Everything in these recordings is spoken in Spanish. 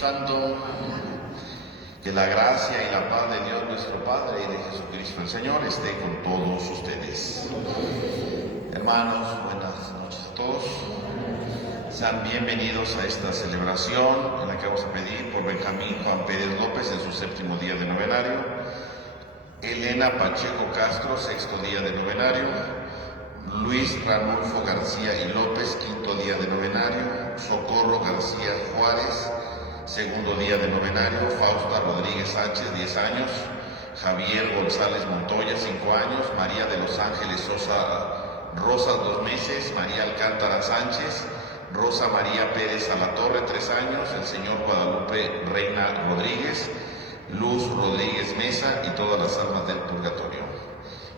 Santo. Que la gracia y la paz de Dios nuestro Padre y de Jesucristo el Señor esté con todos ustedes. Hermanos, buenas noches a todos. Sean bienvenidos a esta celebración en la que vamos a pedir por Benjamín Juan Pérez López en su 7º día de novenario, Elena Pacheco Castro, 6º día de novenario, Luis Ranulfo García y López, 5º día de novenario, Socorro García Juárez, 2º día de novenario, Fausta Rodríguez Sánchez, 10 años, Javier González Montoya, 5 años, María de los Ángeles Sosa Rosas, 2 meses, María Alcántara Sánchez, Rosa María Pérez Alatorre, 3 años, el señor Guadalupe Reina Rodríguez, Luz Rodríguez Mesa y todas las almas del purgatorio.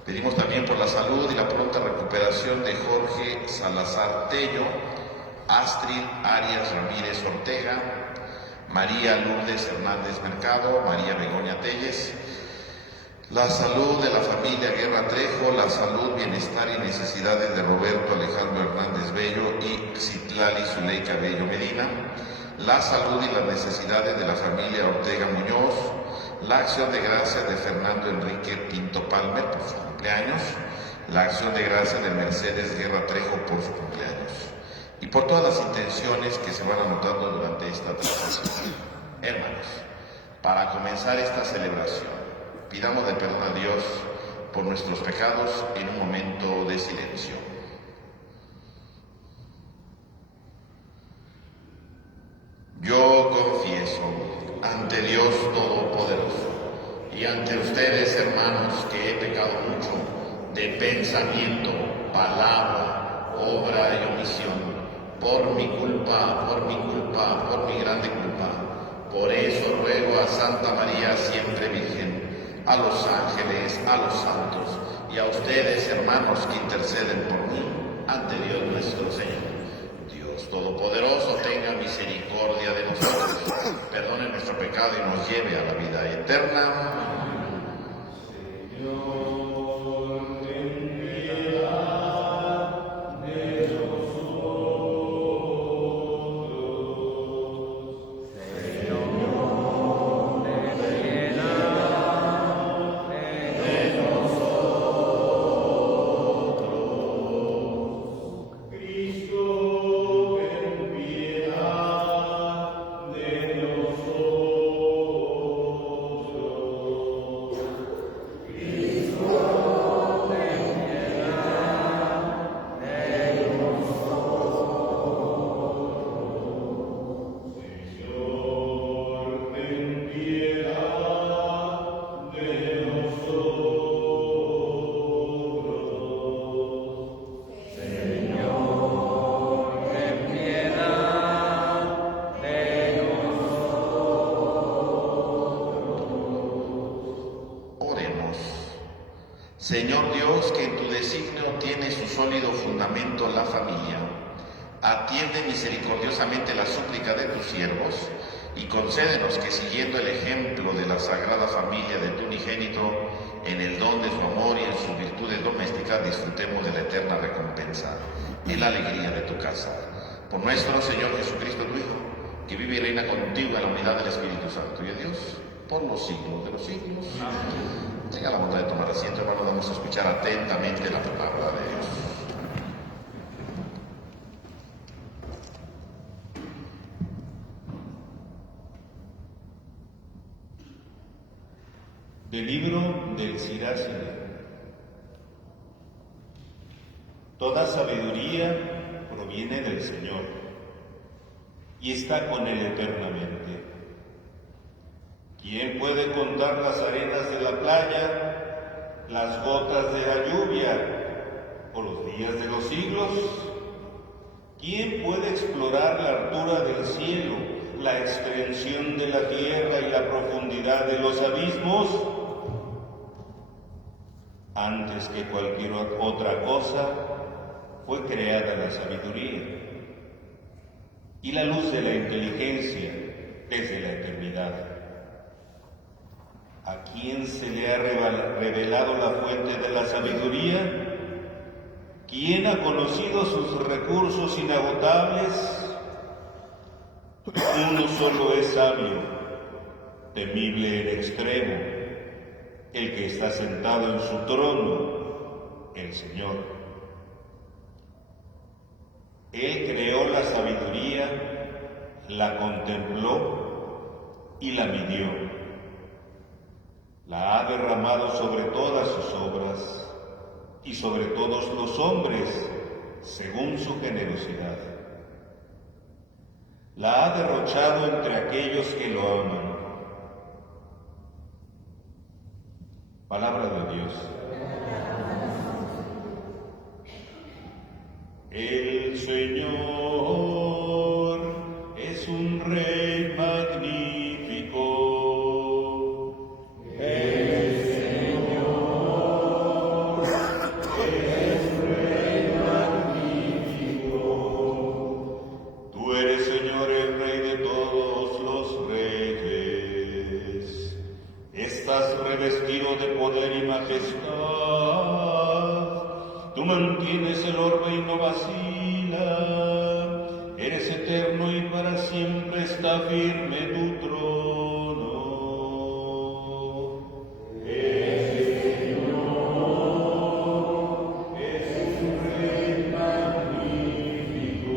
Pedimos también por la salud y la pronta recuperación de Jorge Salazar Tello, Astrid Arias Ramírez Ortega, María Lourdes Hernández Mercado, María Begoña Telles, la salud de la familia Guerra Trejo, la salud, bienestar y necesidades de Roberto Alejandro Hernández Bello y Citlali Zuleika Bello Medina, la salud y las necesidades de la familia Ortega Muñoz, la acción de gracias de Fernando Enrique Pinto Palmer por su cumpleaños, la acción de gracias de Mercedes Guerra Trejo por su cumpleaños, y por todas las intenciones que se van anotando durante esta transmisión. Hermanos, para comenzar esta celebración, pidamos de perdón a Dios por nuestros pecados en un momento de silencio. Yo confieso ante Dios Todopoderoso y ante ustedes, hermanos, que he pecado mucho de pensamiento, palabra, obra y omisión, por mi culpa, por mi grande culpa. Por eso ruego a Santa María siempre Virgen, a los ángeles, a los santos y a ustedes, hermanos, que interceden por mí ante Dios nuestro Señor. Dios Todopoderoso tenga misericordia de nosotros, perdone nuestro pecado y nos lleve a la vida eterna. Señor Dios, que en tu designio tiene su sólido fundamento la familia, atiende misericordiosamente la súplica de tus siervos y concédenos que, siguiendo el ejemplo de la Sagrada Familia de tu unigénito, en el don de su amor y en sus virtudes domésticas disfrutemos de la eterna recompensa y la alegría de tu casa. Por nuestro Señor Jesucristo, tu Hijo, que vive y reina contigo en la unidad del Espíritu Santo y de Dios, por los siglos de los siglos. Amén. Tenga la bondad de tomar asiento, hermano, vamos a escuchar atentamente la palabra de Dios. Del libro del Siracide. Toda sabiduría proviene del Señor y está con Él eternamente. ¿Quién puede contar las arenas de la playa, las gotas de la lluvia o los días de los siglos? ¿Quién puede explorar la altura del cielo, la extensión de la tierra y la profundidad de los abismos? Antes que cualquier otra cosa, fue creada la sabiduría y la luz de la inteligencia desde la eternidad. ¿A quién se le ha revelado la fuente de la sabiduría? ¿Quién ha conocido sus recursos inagotables? Uno solo es sabio, temible en extremo, el que está sentado en su trono, el Señor. Él creó la sabiduría, la contempló y la midió. La ha derramado sobre todas sus obras y sobre todos los hombres, según su generosidad. La ha derrochado entre aquellos que lo aman. Palabra de Dios. El Señor es un Rey magnífico. El Señor es un Rey magnífico. Tú eres, Señor, el Rey de todos los reyes. Estás revestido de poder y majestad. Tú mantienes el orbe y no vacila. Eres eterno y para siempre está firme tu trono. El Señor es un Rey magnífico.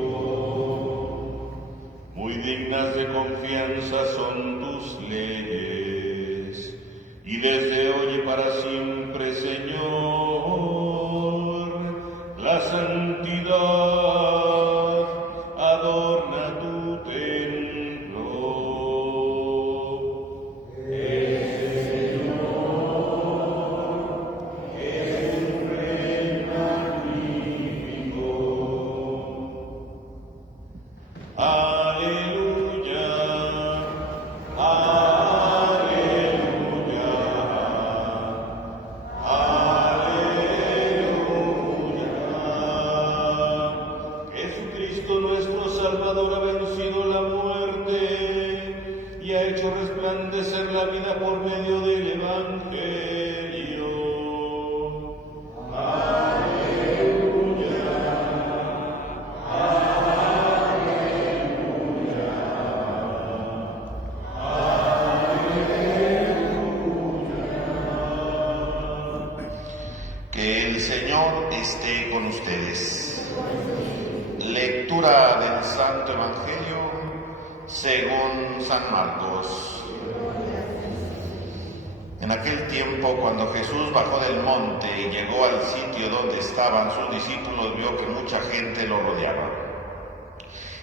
Muy dignas de confianza son tus leyes, y desde hoy y para siempre, Señor, la santidad adorna tu templo. El Señor es un Rey magnífico. Aleluya, aleluya, aleluya. Jesucristo nuestro Salvador ha vencido la muerte y ha hecho resplandecer la vida por medio del Evangelio. Aleluya, aleluya, aleluya. Que el Señor esté con ustedes. Lectura del Santo Evangelio según San Marcos. En aquel tiempo, cuando Jesús bajó del monte y llegó al sitio donde estaban sus discípulos, vio que mucha gente lo rodeaba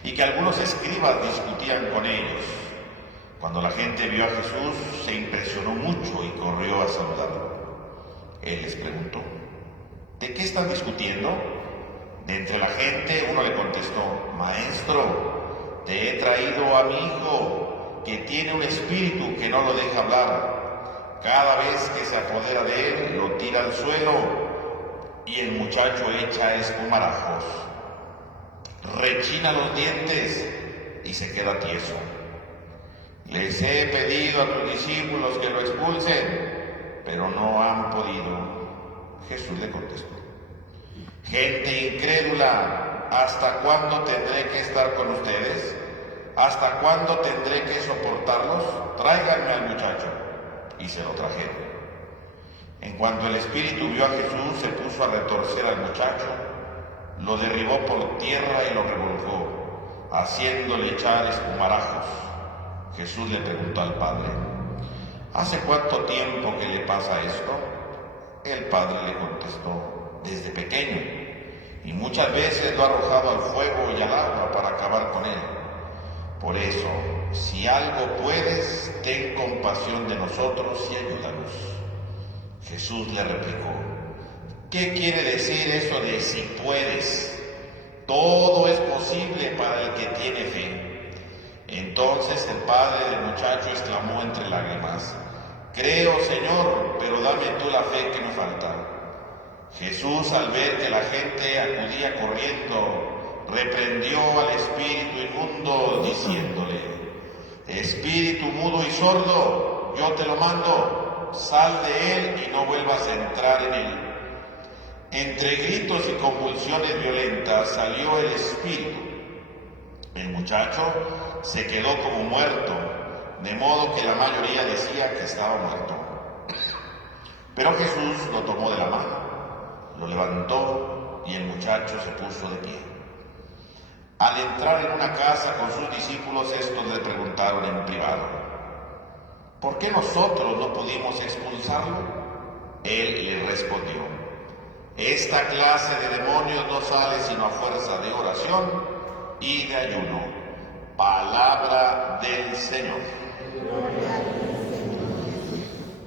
y que algunos escribas discutían con ellos. Cuando la gente vio a Jesús, se impresionó mucho y corrió a saludarlo. Él les preguntó: ¿de qué están discutiendo? De entre la gente uno le contestó: Maestro, te he traído a mi hijo, que tiene un espíritu que no lo deja hablar. Cada vez que se apodera de él, lo tira al suelo y el muchacho echa espumarajos. Rechina los dientes y se queda tieso. Les he pedido a tus discípulos que lo expulsen, pero no han podido. Jesús le contestó: gente incrédula, ¿hasta cuándo tendré que estar con ustedes? ¿Hasta cuándo tendré que soportarlos? Tráiganme al muchacho. Y se lo trajeron. En cuanto el espíritu vio a Jesús, se puso a retorcer al muchacho, lo derribó por tierra y lo revolcó, haciéndole echar espumarajos. Jesús le preguntó al padre: ¿hace cuánto tiempo que le pasa esto? El padre le contestó: desde pequeño, y muchas veces lo ha arrojado al fuego y al agua para acabar con él. Por eso, si algo puedes, ten compasión de nosotros y ayúdanos. Jesús le replicó: ¿qué quiere decir eso de si puedes? Todo es posible para el que tiene fe. Entonces el padre del muchacho exclamó entre lágrimas: creo, Señor, pero dame tú la fe que me falta. Jesús, al ver que la gente acudía corriendo, reprendió al espíritu inmundo, diciéndole: espíritu mudo y sordo, yo te lo mando, sal de él y no vuelvas a entrar en él. Entre gritos y convulsiones violentas salió el espíritu, El muchacho se quedó como muerto, de modo que la mayoría decía que estaba muerto. Pero Jesús lo tomó de la mano, lo levantó y el muchacho se puso de pie. Al entrar en una casa con sus discípulos, estos le preguntaron en privado: ¿por qué nosotros no pudimos expulsarlo? Él les respondió: esta clase de demonios no sale sino a fuerza de oración y de ayuno. Palabra del Señor.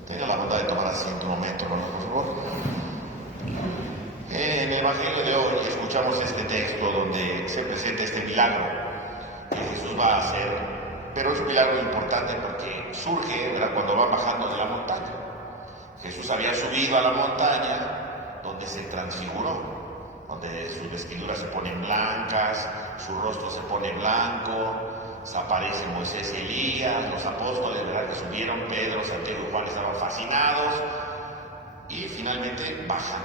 Tenga la bondad de tomar asiento un momento, por favor. En el Evangelio de hoy escuchamos este texto donde se presenta este milagro que Jesús va a hacer, pero es un milagro importante porque surge cuando va bajando de la montaña. Jesús había subido a la montaña donde se transfiguró, donde sus vestiduras se ponen blancas, su rostro se pone blanco, se aparece Moisés y Elías, los apóstoles, ¿verdad?, que subieron, Pedro, Santiago y Juan estaban fascinados, y finalmente bajan.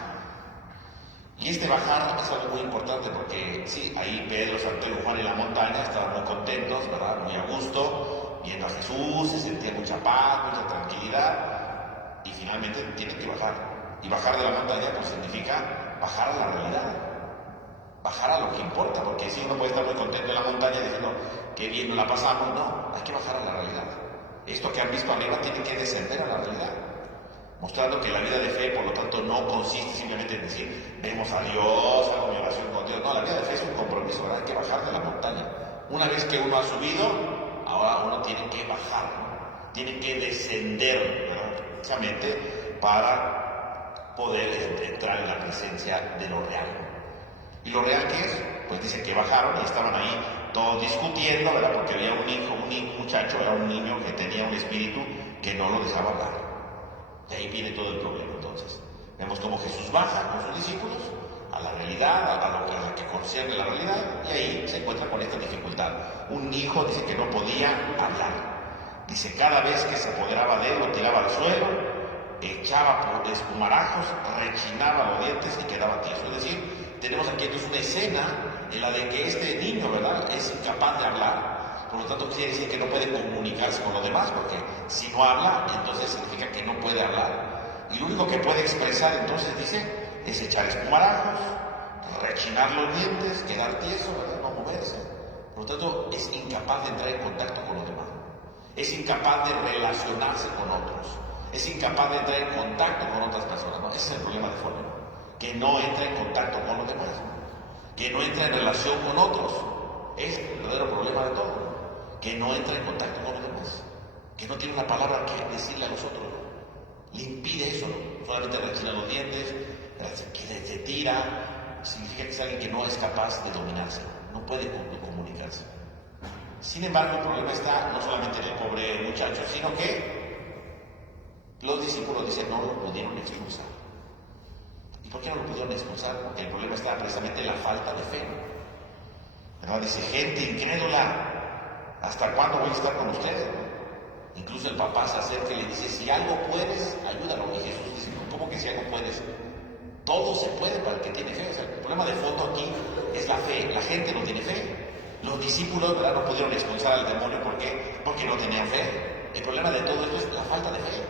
Y este bajar es algo muy importante porque sí, ahí Pedro, Santiago y Juan en la montaña estaban muy contentos, ¿verdad?, muy a gusto, viendo a Jesús, se sentía mucha paz, mucha tranquilidad, y finalmente tienen que bajar. Y bajar de la montaña pues significa bajar a la realidad, bajar a lo que importa, porque si uno puede estar muy contento en la montaña diciendo qué bien nos la pasamos, no, hay que bajar a la realidad. Esto que han visto arriba tiene que descender a la realidad, mostrando que la vida de fe, por lo tanto, no consiste simplemente en decir vemos a Dios, hago mi oración con Dios. No, la vida de fe es un compromiso, ¿verdad? Hay que bajar de la montaña. Una vez que uno ha subido, ahora uno tiene que bajar, ¿no? Tiene que descender, ¿verdad?, precisamente para poder entrar en la presencia de lo real. ¿Y lo real qué es? Pues dice que bajaron y estaban ahí todos discutiendo, ¿verdad? Porque había un muchacho, era un niño que tenía un espíritu que no lo dejaba hablar. De ahí viene todo el problema. Entonces, vemos cómo Jesús baja con sus discípulos a la realidad, a lo que concierne la realidad, y ahí se encuentra con esta dificultad. Un hijo dice que no podía hablar. Dice, cada vez que se apoderaba de él, lo tiraba al suelo, echaba por espumarajos, rechinaba los dientes y quedaba tieso. Es decir, tenemos aquí entonces una escena en la de que este niño, ¿verdad?, es incapaz de hablar. Por lo tanto, quiere decir que no puede comunicarse con los demás, porque si no habla, entonces significa que no puede hablar. Y lo único que puede expresar, entonces, dice, es echar espumarajos, rechinar los dientes, quedar tieso, ¿verdad?, no moverse. Por lo tanto, es incapaz de entrar en contacto con los demás. Es incapaz de relacionarse con otros. Es incapaz de entrar en contacto con otras personas, ¿no? Ese es el problema de forma, ¿no? Que no entra en contacto con los demás, ¿no? Que no entra en relación con otros. Es el verdadero problema de todo, ¿no? Que no entra en contacto con los demás, que no tiene una palabra que decirle a los otros, ¿no? Le impide eso, ¿no? Solamente rechina los dientes, se tira, significa que es alguien que no es capaz de dominarse, no puede comunicarse. Sin embargo, el problema está no solamente en el pobre muchacho, sino que los discípulos dicen no lo pudieron expulsar. ¿Y por qué no lo pudieron expulsar? Porque el problema está precisamente en la falta de fe, ¿verdad? Dice, gente incrédula, ¿hasta cuándo voy a estar con ustedes? Incluso el papá se acerca y le dice, si algo puedes, ayúdalo. Y Jesús dice, ¿cómo que si algo puedes? Todo se puede para el que tiene fe. O sea, el problema de fondo aquí es la fe. La gente no tiene fe. Los discípulos, ¿verdad?, no pudieron expulsar al demonio. ¿Por qué? Porque no tenían fe. El problema de todo esto es la falta de fe.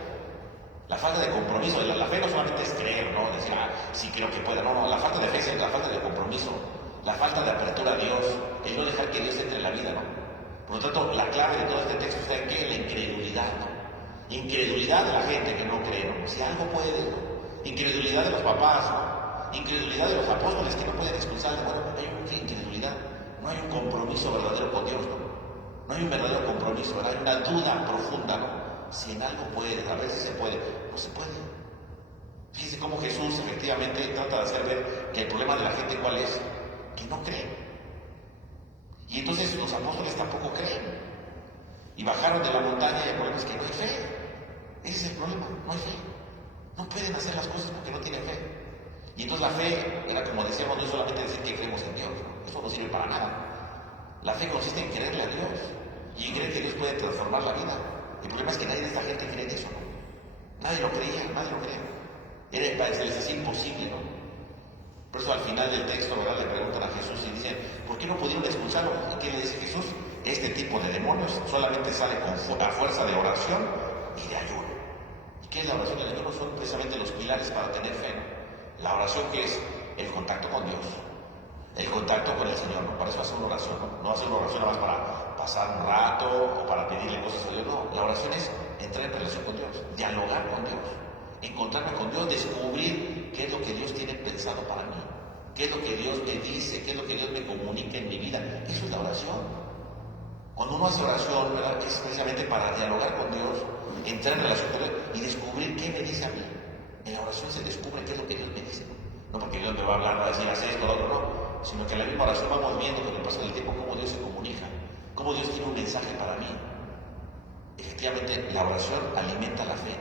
La falta de compromiso. La fe no solamente es creer, ¿no? Decir, sí creo que pueda. No, la falta de fe es la falta de compromiso. La falta de apertura a Dios. El no dejar que Dios entre en la vida, ¿no? Por lo tanto, la clave de todo este texto está en ¿qué? La incredulidad, ¿no? Incredulidad de la gente que no cree, ¿no? Si algo puede, ¿no? Incredulidad de los papás, ¿no? Incredulidad de los apóstoles que no pueden expulsar al demonio. Hay una incredulidad, no hay un compromiso verdadero con Dios, ¿no? No hay un verdadero compromiso, ¿verdad? Hay una duda profunda, ¿no? Si en algo puede, a veces se puede, no se puede. Fíjense cómo Jesús efectivamente trata de hacer ver que el problema de la gente, ¿cuál es? Que no creen. Y entonces los apóstoles tampoco creen. Y bajaron de la montaña y el problema es que no hay fe. Ese es el problema, no hay fe. No pueden hacer las cosas porque no tienen fe. Y entonces la fe, era como decíamos, no es solamente decir que creemos en Dios, ¿no? Eso no sirve para nada. La fe consiste en creerle a Dios y en creer que Dios puede transformar la vida. El problema es que nadie de esta gente cree en eso, ¿no? Nadie lo creía, nadie lo cree. Se les hacía imposible, ¿no? Por eso al final del texto, ¿verdad?, le preguntan a Jesús y dicen, ¿por qué no pudieron expulsar escucharlo. ¿Y qué le dice Jesús? Este tipo de demonios solamente sale a fuerza de oración y de ayuno. ¿Y qué es la oración y el ayuno? Son precisamente los pilares para tener fe, ¿no? La oración, que es el contacto con Dios, el contacto con el Señor, ¿no? Para eso hacer una oración, ¿no? No hacer una oración nada más para pasar un rato o para pedirle cosas a Dios, no. La oración es entrar en relación con Dios, dialogar con Dios, encontrarme con Dios, descubrir qué es lo que Dios tiene pensado para mí, qué es lo que Dios me dice, qué es lo que Dios me comunica en mi vida. Eso es la oración. Cuando uno hace oración, ¿verdad?, es precisamente para dialogar con Dios, entrar en relación con Dios y descubrir qué me dice a mí. En la oración se descubre qué es lo que Dios me dice. No porque Dios me va a hablar, va a decir, haz esto, lo otro, no. Sino que en la misma oración vamos viendo con el paso del tiempo cómo Dios se comunica, cómo Dios tiene un mensaje para mí. Efectivamente, la oración alimenta la fe.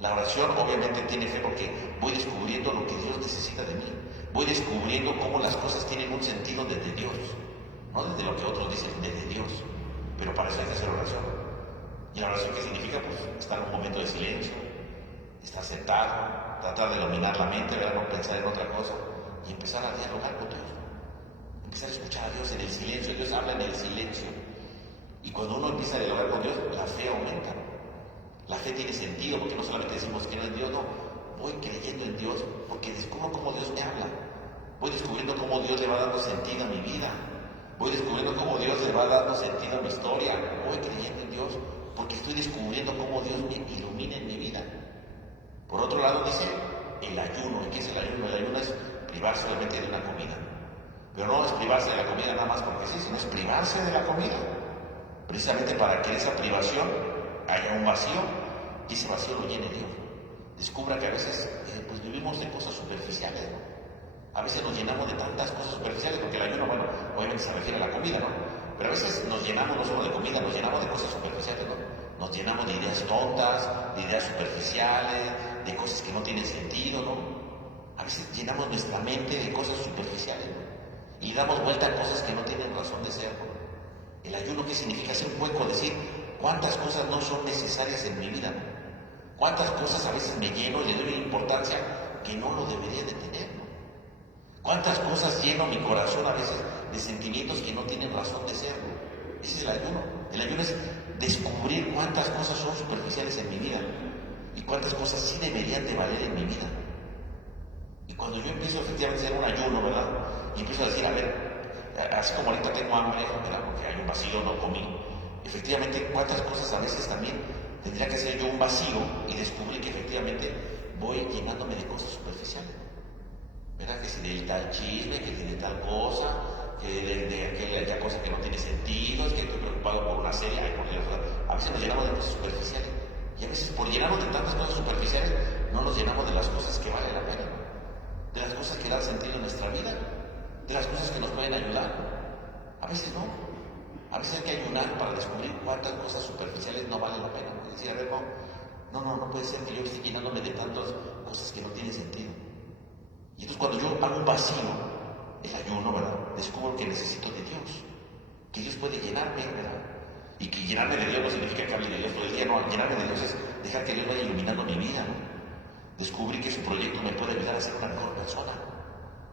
La oración obviamente tiene fe porque voy descubriendo lo que Dios necesita de mí. Voy descubriendo cómo las cosas tienen un sentido desde Dios, no desde lo que otros dicen, desde Dios. Pero para eso hay que hacer oración. ¿Y la oración qué significa? Pues estar en un momento de silencio, estar sentado, tratar de dominar la mente, ¿verdad?, no pensar en otra cosa y empezar a dialogar con Dios. Empezar a escuchar a Dios en el silencio. Dios habla en el silencio. Y cuando uno empieza a dialogar con Dios, la fe aumenta. La fe tiene sentido, porque no solamente decimos que no es Dios, no. Voy creyendo en Dios porque descubro cómo Dios me habla. Voy descubriendo cómo Dios le va dando sentido a mi vida. Voy descubriendo cómo Dios le va dando sentido a mi historia. Voy creyendo en Dios porque estoy descubriendo cómo Dios me ilumina en mi vida. Por otro lado dice el ayuno. ¿Y qué es el ayuno? El ayuno es privarse solamente de una comida. Pero no es privarse de la comida nada más porque sí, sino es privarse de la comida. Precisamente para que esa privación haya un vacío y ese vacío lo llene Dios. Descubra que a veces pues vivimos de cosas superficiales, ¿no? A veces nos llenamos de tantas cosas superficiales, porque el ayuno, bueno, obviamente se refiere a la comida, ¿no? Pero a veces nos llenamos no solo de comida, nos llenamos de cosas superficiales, ¿no? Nos llenamos de ideas tontas, de ideas superficiales, de cosas que no tienen sentido, ¿no? A veces llenamos nuestra mente de cosas superficiales, ¿no? Y damos vuelta a cosas que no tienen razón de ser, ¿no? El ayuno, ¿qué significa? Hacer un hueco, decir cuántas cosas no son necesarias en mi vida, ¿no? Cuántas cosas a veces me lleno y le doy una importancia que no lo debería de tener, ¿no? Cuántas cosas lleno mi corazón a veces de sentimientos que no tienen razón de ser, ¿no? Ese es el ayuno. El ayuno es descubrir cuántas cosas son superficiales en mi vida y cuántas cosas sí deberían de valer en mi vida. Y cuando yo empiezo efectivamente a hacer un ayuno, ¿verdad?, y empiezo a decir, a ver, así como ahorita tengo hambre, ¿verdad?, porque hay un vacío, no comí. Efectivamente, cuántas cosas a veces también tendría que hacer yo un vacío y descubrir que efectivamente voy llenándome de cosas superficiales, ¿verdad? Que si de tal chisme, que si de tal cosa, que de aquella cosa que no tiene sentido, es que estoy preocupado por una serie, por Dios, ¿verdad? A veces nos llenamos de cosas superficiales y a veces por llenarnos de tantas cosas superficiales no nos llenamos de las cosas que valen la pena, ¿no? De las cosas que dan sentido en nuestra vida, de las cosas que nos pueden ayudar. A veces no. A veces hay que ayunar para descubrir cuántas cosas superficiales no valen la pena. Es decir, a ver, no puede ser que yo esté llenándome de tantas cosas que no tienen sentido. Y entonces cuando yo hago un vacío, el ayuno, ¿verdad?, descubro que necesito de Dios, que Dios puede llenarme, ¿verdad? Y que llenarme de Dios no significa que hable de Dios todo el día, no, llenarme de Dios es dejar que Dios vaya iluminando mi vida, ¿no? Descubrir que su proyecto me puede ayudar a ser una mejor persona.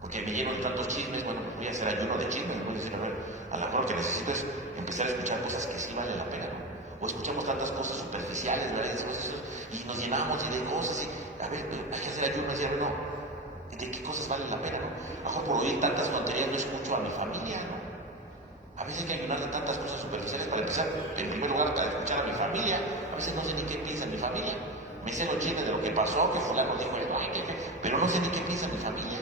Porque me lleno de tantos chismes, bueno, pues voy a hacer ayuno de chismes, voy a decir, a ver, a lo mejor que necesito es empezar a escuchar cosas que sí valen la pena, ¿no? O escuchamos tantas cosas superficiales, ¿verdad?, y nos llenamos y de cosas, y a ver, hay que hacer ayuno, y decir, no, ¿de qué cosas valen la pena, no? A lo mejor por oír tantas tonterías no escucho a mi familia, ¿no? A veces hay que ayunar de tantas cosas superficiales para empezar, en primer lugar, a escuchar a mi familia. A veces no sé ni qué piensa mi familia. Me sé los chismes de lo que pasó, que fulano dijo, pero no sé ni qué piensa mi familia.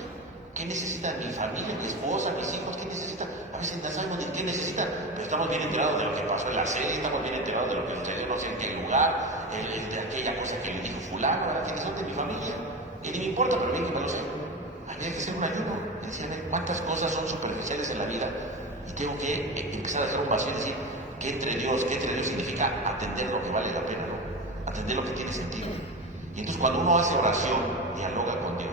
¿Qué necesita mi familia, mi esposa, mis hijos? ¿Qué necesitan? A veces no sabemos ni qué necesitan, pero estamos bien enterados de lo que pasó en la serie, estamos bien enterados de lo que sucedió no sé en qué lugar, de aquella cosa que le dijo fulano, ¿quiénes son de mi familia? Que ni me importa, pero bien que me lo sé. Había que hacer un ayuno, decían, cuántas cosas son superficiales en la vida, y tengo que empezar a hacer un vacío y decir, ¿qué entre Dios significa atender lo que vale la pena, ¿no? Atender lo que tiene sentido. Y entonces cuando uno hace oración, dialoga con Dios.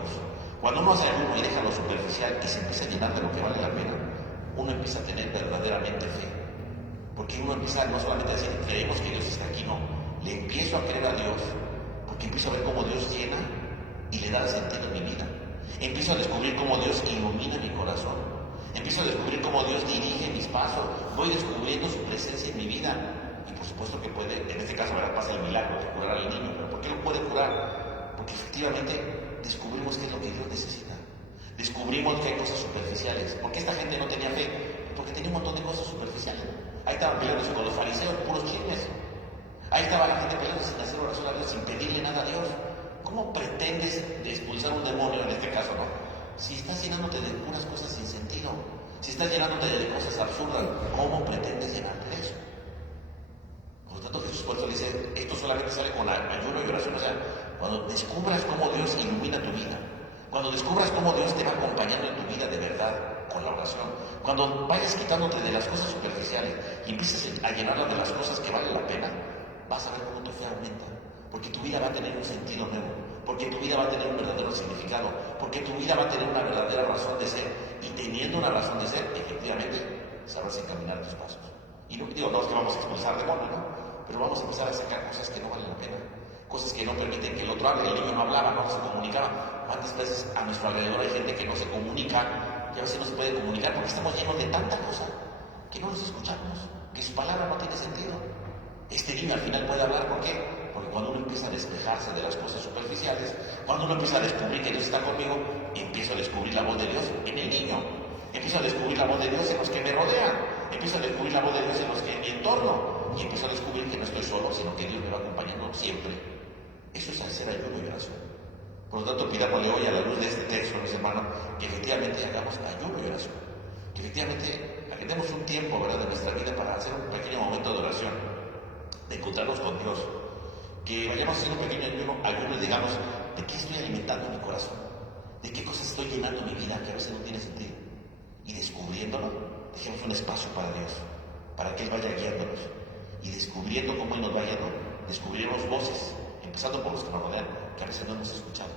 Cuando uno hace ayuno y deja lo superficial y se empieza a llenar de lo que vale la pena, uno empieza a tener verdaderamente fe. Porque uno empieza no solamente a decir, creemos que Dios está aquí, no. Le empiezo a creer a Dios, porque empiezo a ver cómo Dios llena y le da sentido en mi vida. Empiezo a descubrir cómo Dios ilumina mi corazón. Empiezo a descubrir cómo Dios dirige mis paso, voy descubriendo su presencia en mi vida. Y por supuesto que puede, en este caso, ¿verdad?, pasa el milagro de curar al niño. ¿Pero por qué lo puede curar? Porque efectivamente descubrimos qué es lo que Dios necesita. Descubrimos que hay cosas superficiales. ¿Por qué esta gente no tenía fe? Porque tenía un montón de cosas superficiales. Ahí estaban peleándose con los fariseos, puros chismes. Ahí estaba la gente peleando sin hacer oración a Dios, sin pedirle nada a Dios. ¿Cómo pretendes expulsar un demonio en este caso, no? Si estás llenándote de puras cosas sin sentido, si estás llenándote de cosas absurdas, ¿cómo pretendes llenarte de eso? Por lo tanto, Jesús por eso dice, esto solamente sale con ayuno y oración. O sea, cuando descubras cómo Dios ilumina tu vida, cuando descubras cómo Dios te va acompañando en tu vida de verdad con la oración, cuando vayas quitándote de las cosas superficiales y empieces a llenarla de las cosas que valen la pena, vas a ver cómo tu fe aumenta, porque tu vida va a tener un sentido nuevo, porque tu vida va a tener un verdadero significado, porque tu vida va a tener una verdadera razón de ser, y teniendo una razón de ser, efectivamente, sabrás encaminar tus pasos. Y no digo, no es que vamos a expulsar demonios, ¿no? Pero vamos a empezar a sacar cosas que no valen la pena, cosas que no permiten que el otro hable. El niño no hablaba, no se comunicaba. ¿Cuántas veces a nuestro alrededor hay gente que no se comunica, que a veces no se puede comunicar porque estamos llenos de tanta cosa que no los escuchamos, que su palabra no tiene sentido? Este niño al final puede hablar. ¿Por qué? Porque cuando uno empieza a despejarse de las cosas superficiales, cuando uno empieza a descubrir que Dios está conmigo, empiezo a descubrir la voz de Dios en el niño, empiezo a descubrir la voz de Dios en los que me rodean, empiezo a descubrir la voz de Dios en los que en mi entorno, y empiezo a descubrir que no estoy solo, sino que Dios me va acompañando siempre. Eso es hacer ayuno y oración. Por lo tanto, pidámosle hoy a la luz de este texto, mis hermanos, que efectivamente hagamos ayuno y oración, que efectivamente agendemos un tiempo, ¿verdad?, de nuestra vida para hacer un pequeño momento de oración, de encontrarnos con Dios, que vayamos haciendo un pequeño ayuno y digamos, ¿de qué estoy alimentando mi corazón? ¿De qué cosas estoy llenando mi vida que a veces no tiene sentido? Y descubriéndolo, dejemos un espacio para Dios, para que Él vaya guiándonos. Y descubriendo cómo Él nos va guiando, descubriremos voces, empezando por los que nos rodean, que a veces no hemos escuchado.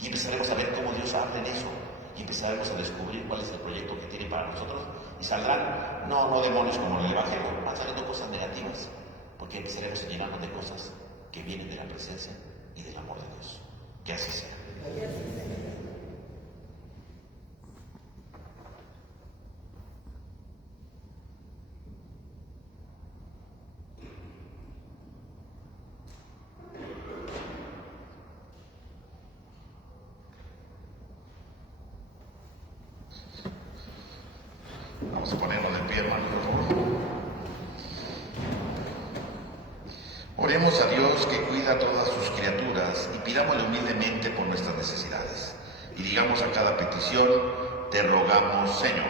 Y empezaremos a ver cómo Dios habla en eso. Y empezaremos a descubrir cuál es el proyecto que tiene para nosotros. Y saldrán, no demonios como en el Evangelio, van saliendo cosas negativas. Porque empezaremos a llenarnos de cosas que vienen de la presencia y del amor de Dios. Que así sea. Vamos a ponernos de pie, hermano, por favor. Oremos a Dios que cuida a todas sus criaturas y pidámosle humildemente por nuestras necesidades. Y digamos a cada petición, te rogamos, Señor.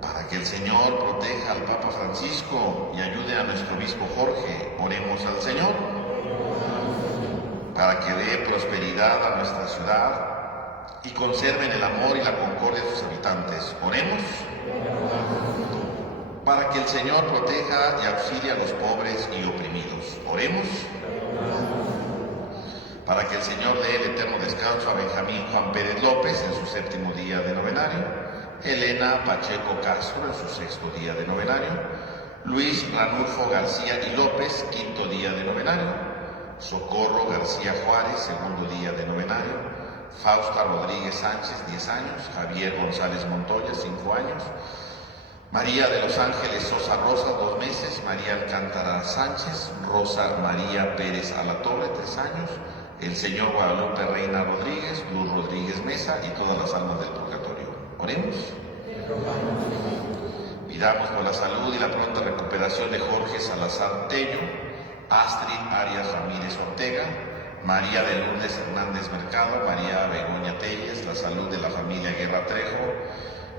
Para que el Señor proteja al Papa Francisco y ayude a nuestro obispo Jorge, oremos al Señor. Para que dé prosperidad a nuestra ciudad y conserven el amor y la concordia de sus habitantes, oremos. Para que el Señor proteja y auxilie a los pobres y oprimidos, oremos. Para que el Señor dé el eterno descanso a Benjamín Juan Pérez López en su 7º día de novenario, Elena Pacheco Castro en su 6º día de novenario, Luis Ranulfo García y López, 5º día de novenario, Socorro García Juárez, 2º día de novenario, Fausta Rodríguez Sánchez, 10 años, Javier González Montoya, 5 años, María de los Ángeles Sosa Rosa, 2 meses, María Alcántara Sánchez, Rosa María Pérez Alatorre, 3 años, el señor Guadalupe Reina Rodríguez, Luz Rodríguez Mesa y todas las almas del purgatorio. Oremos. Pidamos por la salud y la pronta recuperación de Jorge Salazar Tello, Astrid Arias Ramírez Ortega, María de Lourdes Hernández Mercado, María Begoña Telles, la salud de la familia Guerra Trejo,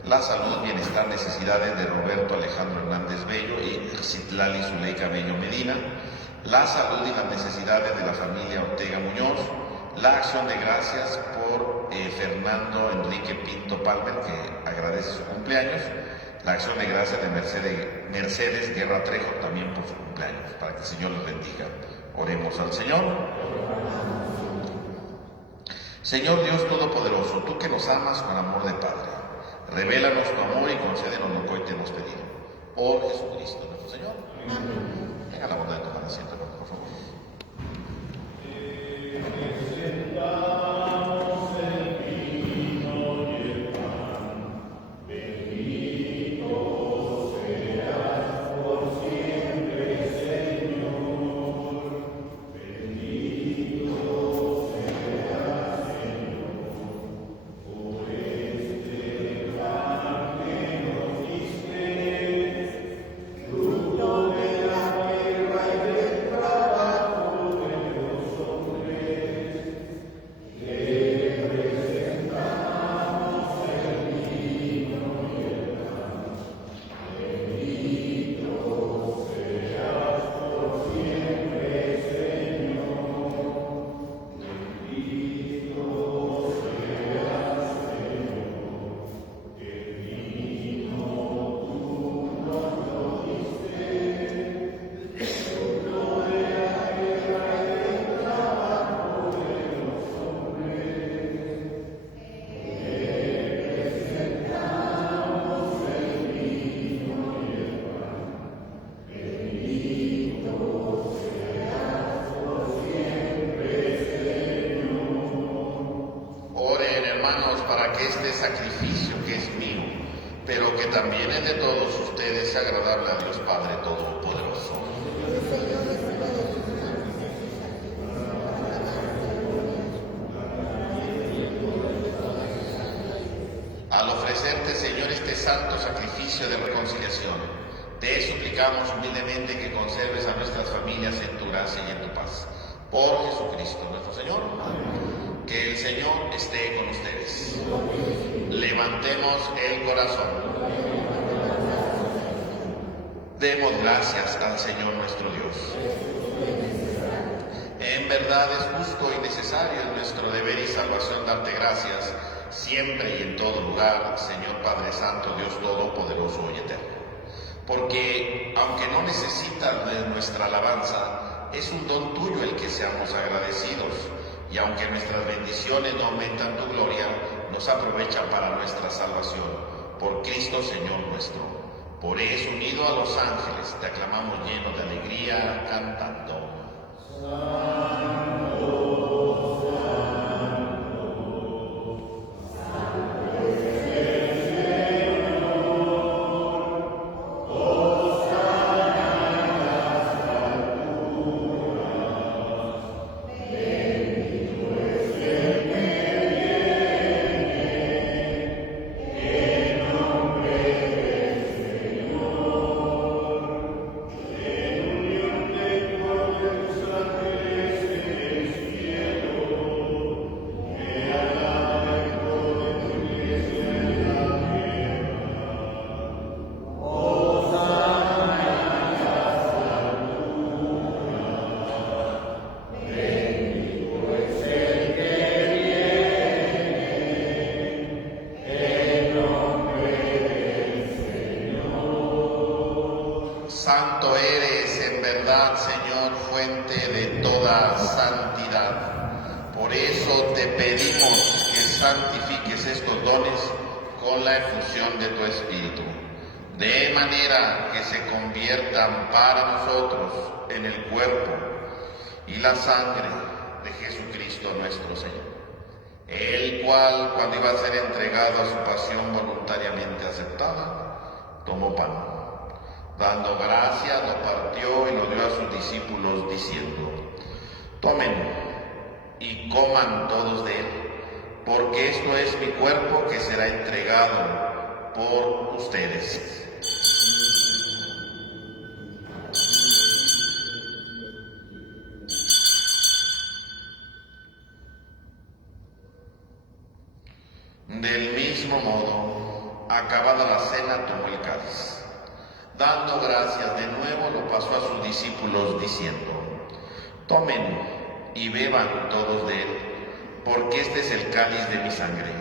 la salud, bienestar, necesidades de Roberto Alejandro Hernández Bello y Citlali Zuleika Bello Medina, la salud y las necesidades de la familia Ortega Muñoz, la acción de gracias por Fernando Enrique Pinto Palmer, que agradece su cumpleaños, la acción de gracias de Mercedes Guerra Trejo, también por su cumpleaños, para que el Señor los bendiga. Oremos al Señor. Señor Dios Todopoderoso, tú que nos amas con amor de Padre, revélanos tu amor y concédenos lo que hoy te hemos pedido. Por Jesucristo nuestro Señor. Amén. Venga la bondad de tomar asiento, por favor. Presentamos el vino y el pan, bendito. que este sacrificio que es mío, pero que también es de todos ustedes, sea agradable a Dios Padre Todopoderoso. Al ofrecerte, Señor, este santo sacrificio de reconciliación, te suplicamos humildemente que conserves a nuestras familias en tu gracia y en tu paz. Por Jesucristo nuestro Señor. Que el Señor esté con ustedes. Levantemos el corazón. Demos gracias al Señor nuestro Dios. En verdad es justo y necesario, en nuestro deber y salvación, darte gracias siempre y en todo lugar, Señor Padre Santo, Dios Todopoderoso y Eterno. Porque, aunque no necesitas de nuestra alabanza, es un don tuyo el que seamos agradecidos. Y aunque nuestras bendiciones no aumentan tu gloria, nos aprovechan para nuestra salvación. Por Cristo Señor nuestro. Por eso, unido a los ángeles, te aclamamos llenos de alegría, cantando. Santo eres en verdad, Señor, fuente de toda santidad. Por eso te pedimos que santifiques estos dones con la efusión de tu Espíritu, de manera que se conviertan para nosotros en el cuerpo y la sangre de Jesucristo nuestro Señor, el cual, cuando iba a ser entregado a su pasión voluntariamente aceptada, tomó pan. Dando gracias, lo partió y lo dio a sus discípulos, diciendo: tomen y coman todos de él, porque esto es mi cuerpo que será entregado por ustedes. Del mismo modo, acabada la cena, tomó el cáliz. Dando gracias de nuevo, lo pasó a sus discípulos, diciendo: tomen y beban todos de él, porque este es el cáliz de mi sangre,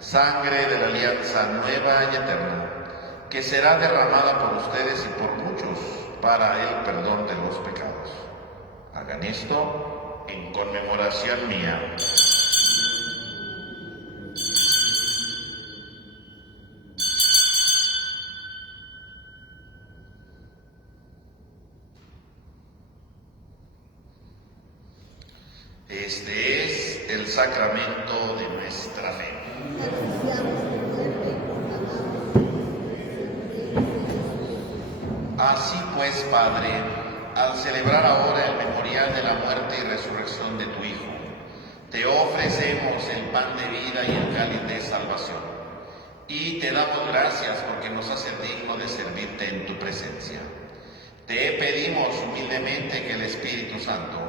sangre de la alianza nueva y eterna, que será derramada por ustedes y por muchos para el perdón de los pecados. Hagan esto en conmemoración mía. Este es el sacramento de nuestra fe. Así pues, Padre, al celebrar ahora el memorial de la muerte y resurrección de tu Hijo, te ofrecemos el pan de vida y el cáliz de salvación, y te damos gracias porque nos haces digno de servirte en tu presencia. Te pedimos humildemente que el Espíritu Santo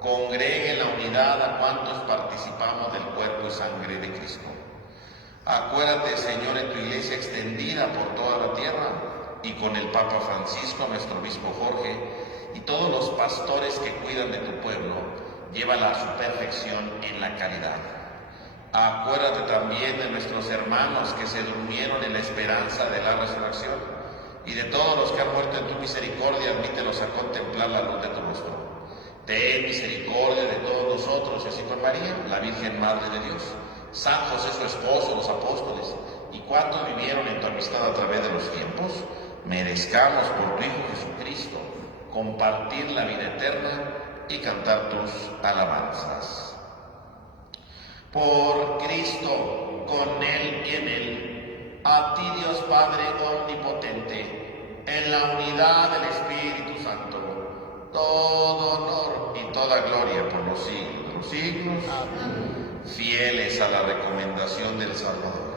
congregue en la unidad a cuantos participamos del cuerpo y sangre de Cristo. Acuérdate, Señor, en tu iglesia extendida por toda la tierra, y con el Papa Francisco, nuestro obispo Jorge, y todos los pastores que cuidan de tu pueblo, llévala a su perfección en la caridad. Acuérdate también de nuestros hermanos que se durmieron en la esperanza de la resurrección, y de todos los que han muerto en tu misericordia, admítelos a contemplar la luz de tu rostro. Ten misericordia de todos nosotros, y así con María, la Virgen Madre de Dios, San José su esposo, los apóstoles, y cuantos vivieron en tu amistad a través de los tiempos, merezcamos por tu Hijo Jesucristo compartir la vida eterna y cantar tus alabanzas. Por Cristo, con Él y en Él, a ti Dios Padre omnipotente, en la unidad del Espíritu Santo, todo honor y toda gloria por los siglos de los siglos. Amén. Fieles a la recomendación del Salvador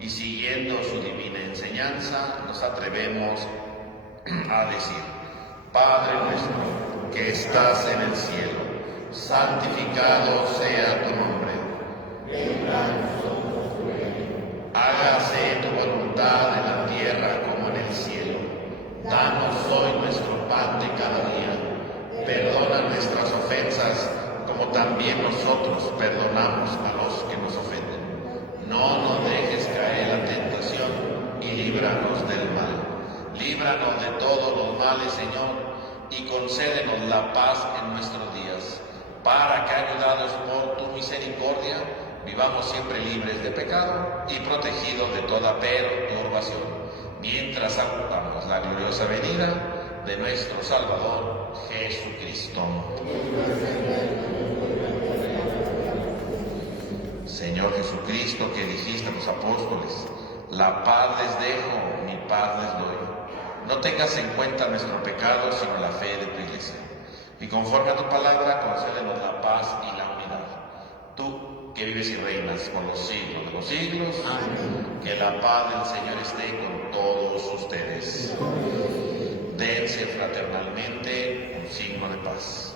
y siguiendo su divina enseñanza, nos atrevemos a decir: Padre nuestro que estás en el cielo, santificado sea tu nombre. Venga a nosotros tu reino. Hágase tu voluntad en la tierra como en el cielo. Danos hoy nuestro pan de cada día. Perdona nuestras ofensas, como también nosotros perdonamos a los que nos ofenden. No nos dejes caer en la tentación y líbranos del mal. Líbranos de todos los males, Señor, y concédenos la paz en nuestros días, para que, ayudados por tu misericordia, vivamos siempre libres de pecado y protegidos de toda perturbación, mientras aguardamos la gloriosa venida de nuestro Salvador Jesucristo. Señor Jesucristo, que dijiste a los apóstoles: la paz les dejo, mi paz les doy. No tengas en cuenta nuestro pecado, sino la fe de tu Iglesia. Y conforme a tu palabra, concédenos la paz y la unidad. Tú, que vives y reinas por los siglos de los siglos. Amén. Que la paz del Señor esté con todos ustedes. Dense fraternalmente un signo de paz.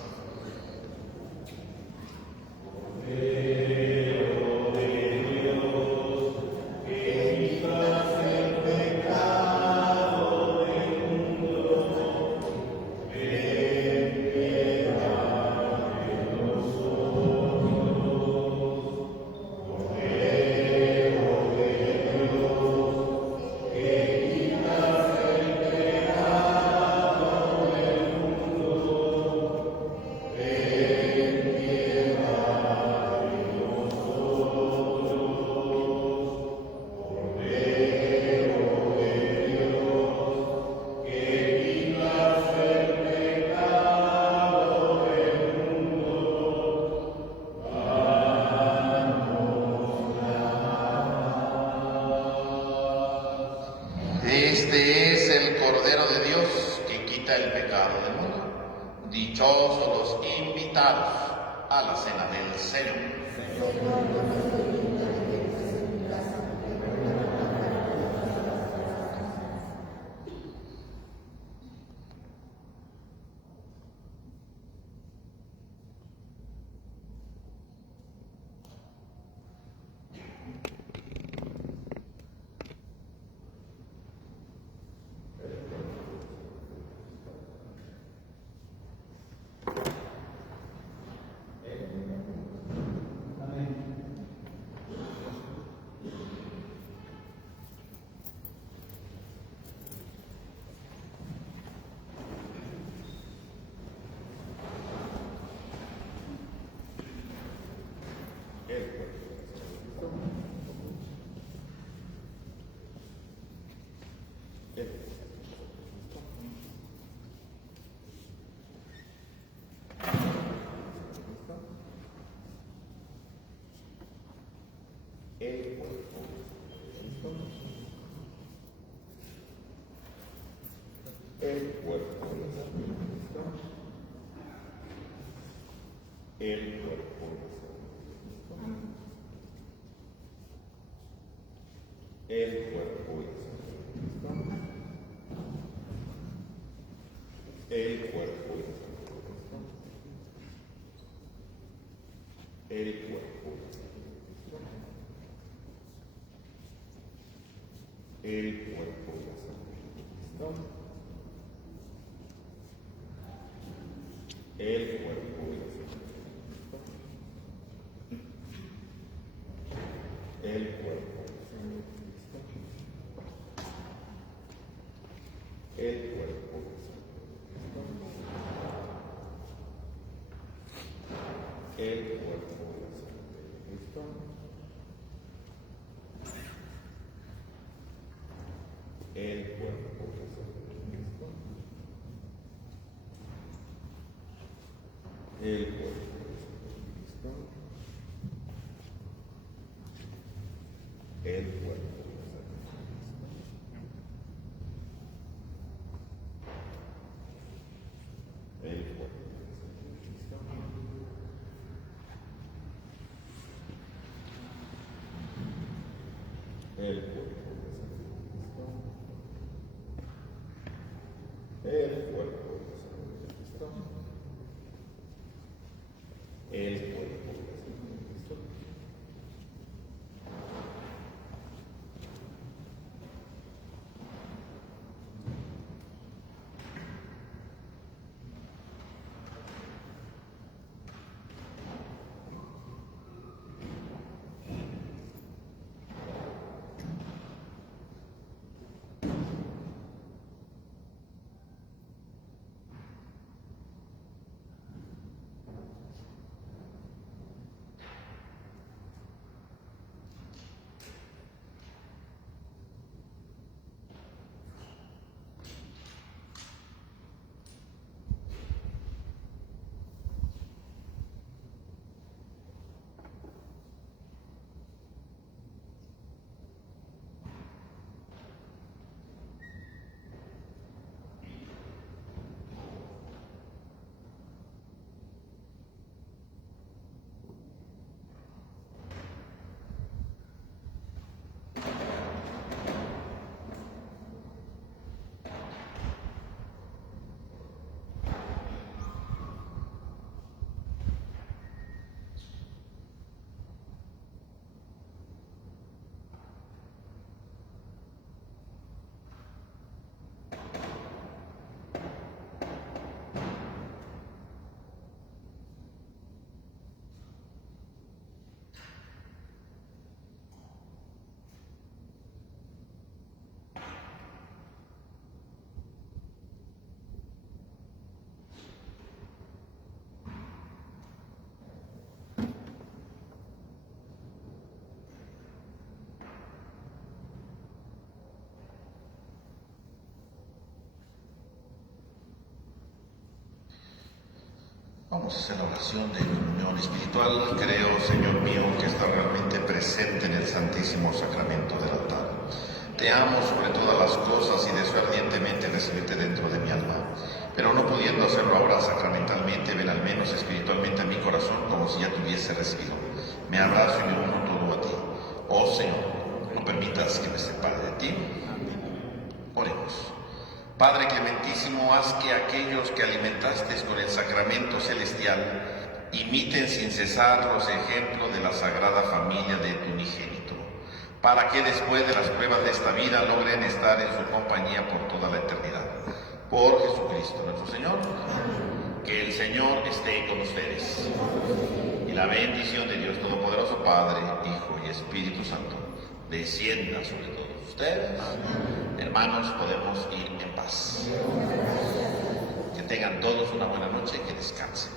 Este es el Cordero de Dios que quita el pecado del mundo. Dichosos los invitados a la cena del Señor. El cuerpo de Jesucristo. El cuerpo de Jesucristo. El cuerpo de Jesucristo. El cuerpo de Jesucristo. El cuerpo de Jesucristo. El cuerpo de Jesucristo. El cuerpo de Jesucristo. El cuerpo de Jesucristo. El cuerpo de Jesucristo. El cuerpo de Jesucristo. El cuerpo de Jesucristo. El cuerpo de Jesucristo. Vamos a hacer la oración de unión espiritual. Creo, Señor mío, que estás realmente presente en el Santísimo Sacramento del altar. Te amo sobre todas las cosas y deseo ardientemente recibirte dentro de mi alma. Pero no pudiendo hacerlo ahora sacramentalmente, ven al menos espiritualmente a mi corazón como si ya te hubiese recibido. Me abrazo y me uno todo a ti. Oh Señor, no permitas que me separe de ti. Oremos. Padre clementísimo, haz que aquellos que alimentaste con el sacramento celestial imiten sin cesar los ejemplos de la sagrada familia de tu unigénito, para que después de las pruebas de esta vida logren estar en su compañía por toda la eternidad. Por Jesucristo nuestro Señor. Que el Señor esté con ustedes. Y la bendición de Dios Todopoderoso, Padre, Hijo y Espíritu Santo, descienda sobre todos ustedes. Hermanos, podemos ir en paz. Que tengan todos una buena noche y que descansen.